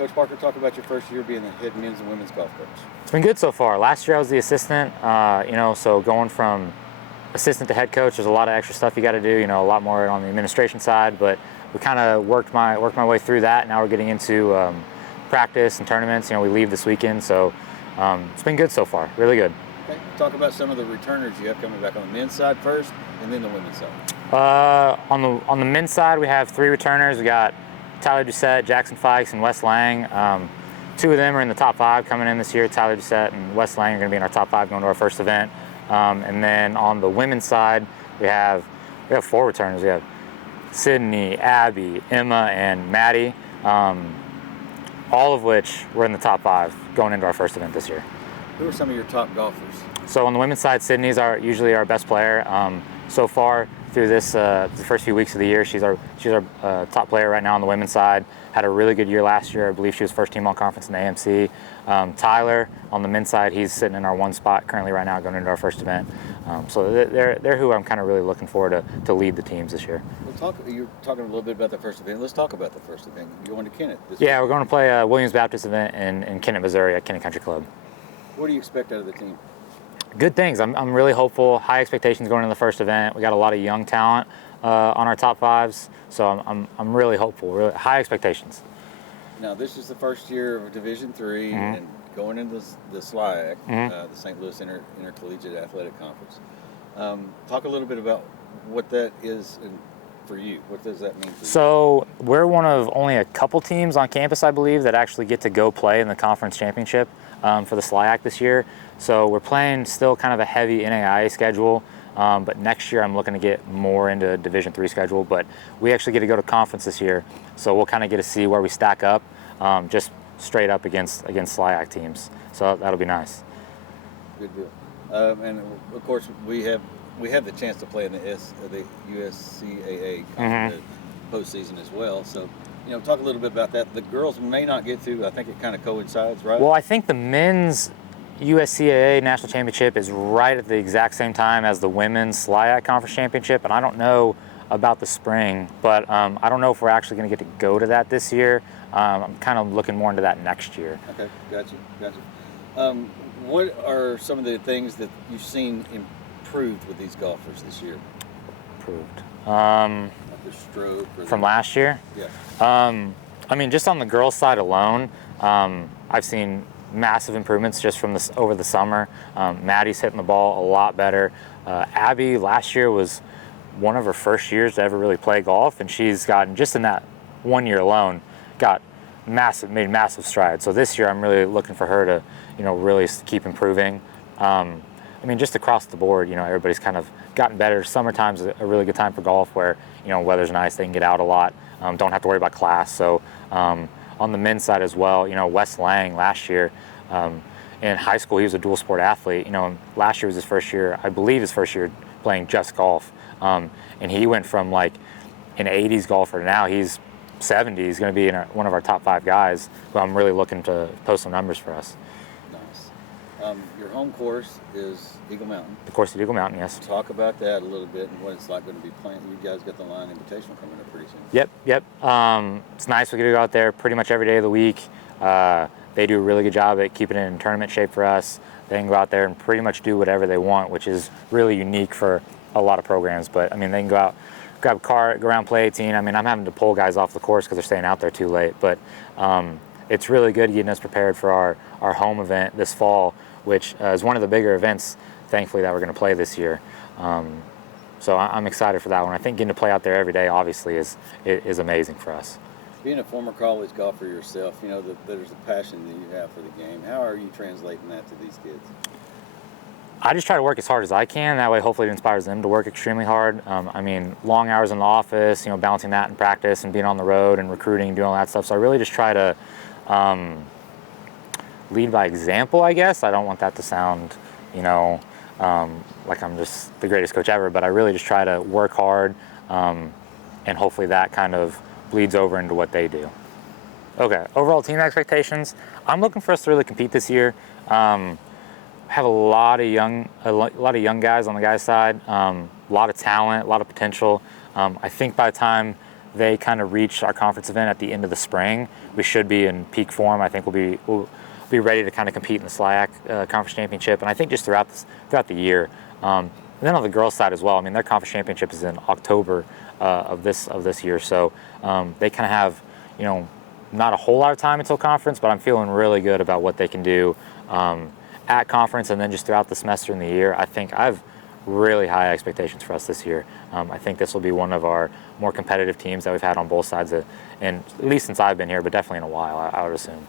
Coach Parker, talk about your first year being the head men's and women's golf coach. It's been good so far. Last year I was the assistant, so going from assistant to head coach, there's a lot of extra stuff you got to do, a lot more on the administration side, but we kind of worked my way through that. Now we're getting into practice and tournaments. We leave this weekend, so it's been good so far, really good. Okay. Talk about some of the returners you have coming back on the men's side first and then the women's side. On the men's side, we have 3 returners. We got Tyler Doucette, Jackson Fikes, and Wes Lang. 2 of them are in the top 5 coming in this year. Tyler Doucette and Wes Lang are going to be in our top 5 going to our first event. And then on the women's side, we have 4 returners. We have Sydney, Abby, Emma, and Maddie, all of which were in the top 5 going into our first event this year. Who are some of your top golfers? So on the women's side, Sydney's usually our best player. So far through the first few weeks of the year, she's our top player right now on the women's side. Had a really good year last year. I believe she was first team all conference in the AMC. Tyler on the men's side, he's sitting in our 1 spot currently right now going into our first event. So they're who I'm kind of really looking forward to lead the teams this year. You're talking a little bit about the first event. Let's talk about the first event. You're going to Kennett this week. Yeah, we're going to play a Williams Baptist event in Kennett, Missouri at Kennett Country Club. What do you expect out of the team? Good things. I'm really hopeful. High expectations going into the first event. We got a lot of young talent on our top 5s, so I'm really hopeful. Really high expectations. Now this is the first year of Division III and going into the SLIAC, the St. Louis Intercollegiate Athletic Conference. Talk a little bit about what that is for you. What does that mean for you? So we're one of only a couple teams on campus, I believe, that actually get to go play in the conference championship for the SLIAC this year. So we're playing still kind of a heavy NAIA schedule, but next year I'm looking to get more into a Division III schedule. But we actually get to go to conference this year, so we'll kind of get to see where we stack up, just straight up against SLIAC teams. So that'll be nice. Good deal. And of course we have the chance to play in the USCAA postseason as well. So talk a little bit about that. The girls may not get to. I think it kind of coincides, right? Well, I think the men's USCAA National Championship is right at the exact same time as the women's SLIAC Conference Championship, and I don't know about the spring, but I don't know if we're actually going to get to go to that this year. I'm kind of looking more into that next year. Okay, gotcha. What are some of the things that you've seen improved with these golfers this year? Improved. Like their stroke from last year? Yeah. Just on the girls' side alone, I've seen massive improvements just from over the summer. Maddie's hitting the ball a lot better. Abby last year was one of her first years to ever really play golf, and she's gotten, just in that 1 year alone, made massive strides. So this year I'm really looking for her to, really keep improving. Just across the board, everybody's kind of gotten better. Summertime's a really good time for golf where, weather's nice, they can get out a lot, don't have to worry about class. So on the men's side as well, Wes Lang last year, in high school, he was a dual sport athlete. Last year was his first year, I believe his first year playing just golf. And he went from like an 80s golfer to now he's 70. He's going to be one of our top 5 guys. But I'm really looking to post some numbers for us. Nice. Your home course is Eagle Mountain. The course at Eagle Mountain, yes. Talk about that a little bit and what it's like going to be playing. You guys got the Line Invitational coming up pretty soon. Yep. It's nice. We get to go out there pretty much every day of the week. They do a really good job at keeping it in tournament shape for us. They can go out there and pretty much do whatever they want, which is really unique for a lot of programs. But, they can go out, grab a car, go around, play 18. I'm having to pull guys off the course because they're staying out there too late. But it's really good getting us prepared for our home event this fall, which is one of the bigger events, thankfully, that we're going to play this year. So I'm excited for that one. I think getting to play out there every day, obviously, is amazing for us. Being a former college golfer yourself, there's a passion that you have for the game. How are you translating that to these kids? I just try to work as hard as I can. That way, hopefully, it inspires them to work extremely hard. Long hours in the office, balancing that in practice and being on the road and recruiting, doing all that stuff. So I really just try to lead by example, I guess. I don't want that to sound, like I'm just the greatest coach ever, but I really just try to work hard, and hopefully that kind of bleeds over into what they do. Okay, overall team expectations. I'm looking for us to really compete this year. Have a lot of young guys on the guys' side, a lot of talent, a lot of potential. I think by the time they kind of reach our conference event at the end of the spring, we should be in peak form. I think we'll be ready to kind of compete in the SLIAC conference championship, and I think just throughout the year. And then on the girls' side as well, I mean, their conference championship is in October of this year, so they kind of have, you know, not a whole lot of time until conference, but I'm feeling really good about what they can do at conference and then just throughout the semester and the year. I think I've really high expectations for us this year. I think this will be one of our more competitive teams that we've had on both sides, and at least since I've been here, but definitely in a while, I would assume.